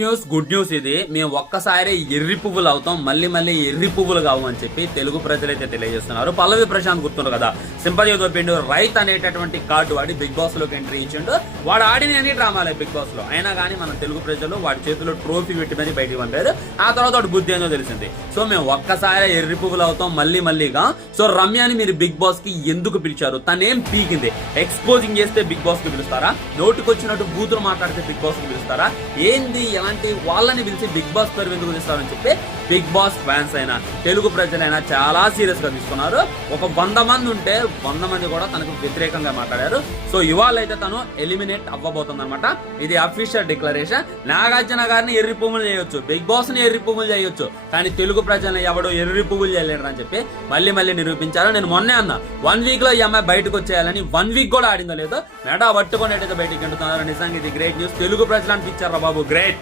News good news ఇది. మేము ఒక్కసారి ఎర్రి పువ్వులు అవుతాం మళ్ళీ మళ్ళీ ఎర్రి పువ్వులు కావు అని చెప్పి తెలుగు ప్రజలైతే తెలియజేస్తున్నారు. పల్లవి ప్రశాంత్ గుర్తున్నారు కదా సింపతి దొప్పిండు రైత్ అనేటటువంటి కార్డు వాడి బిగ్ బాస్లోకి ఎంట్రీ ఇచ్చిండు. వాడు ఆడిన అన్ని డ్రామాలే బిగ్ బాస్లో? అయినా కానీ మన తెలుగు ప్రజలు వాడి చేతిలో ట్రోఫీ పెట్టి మరి బయటికి పంపారు. ఆ తర్వాత వాడు బుద్ధి ఏందో తెలిసింది. సో మేము ఒక్కసారి ఎర్రి పువ్వులు అవుతాం మళ్ళీ మళ్ళీగా. సో రమ్యాని మీరు బిగ్ బాస్కి ఎందుకు పిలిచారు? తనేం పీకింది? ఎక్స్పోజింగ్ చేస్తే బిగ్ బాస్కి పిలుస్తారా? నోటికొచ్చినట్టు బూతులు మాట్లాడితే బిగ్ బాస్కి పిలుస్తారా? ఏంది అలాంటి వాళ్ళని పిలిచి బిగ్ బాస్ పేరు ఎందుకు తీస్తారని చెప్పి బిగ్ బాస్ ఫ్యాన్స్ అయినా తెలుగు ప్రజలైనా చాలా సీరియస్గా తీసుకున్నారు. ఒక వంద మంది ఉంటే వంద మంది కూడా తనకు వ్యతిరేకంగా మాట్లాడారు. సో ఇవాళ అయితే తను ఎలిమినేట్ అవ్వబోతుంది అనమాట ఇది అఫీషియల్ డిక్లరేషన్ నాగార్జున గారిని ఎర్రి పువ్వులు చేయొచ్చు. బిగ్ బాస్ని ఎర్రి పువ్వులు చేయొచ్చు. కానీ తెలుగు ప్రజలను ఎవడో ఎర్రి పువ్వులు చేయలేడు అని చెప్పి మళ్ళీ మళ్ళీ నిరూపించారు. నేను మొన్నే అన్నా వన్ వీక్లో ఈ అమ్మాయి బయటకు వచ్చేయాలని వన్ వీక్ కూడా ఆడిందో లేదో మెడ పట్టుకొని ఎటైతే బయటికి ఎంటుతున్నారు నిజంగా ఇది గ్రేట్ న్యూస్ తెలుగు ప్రజలు అనిపించారా బాబు? గ్రేట్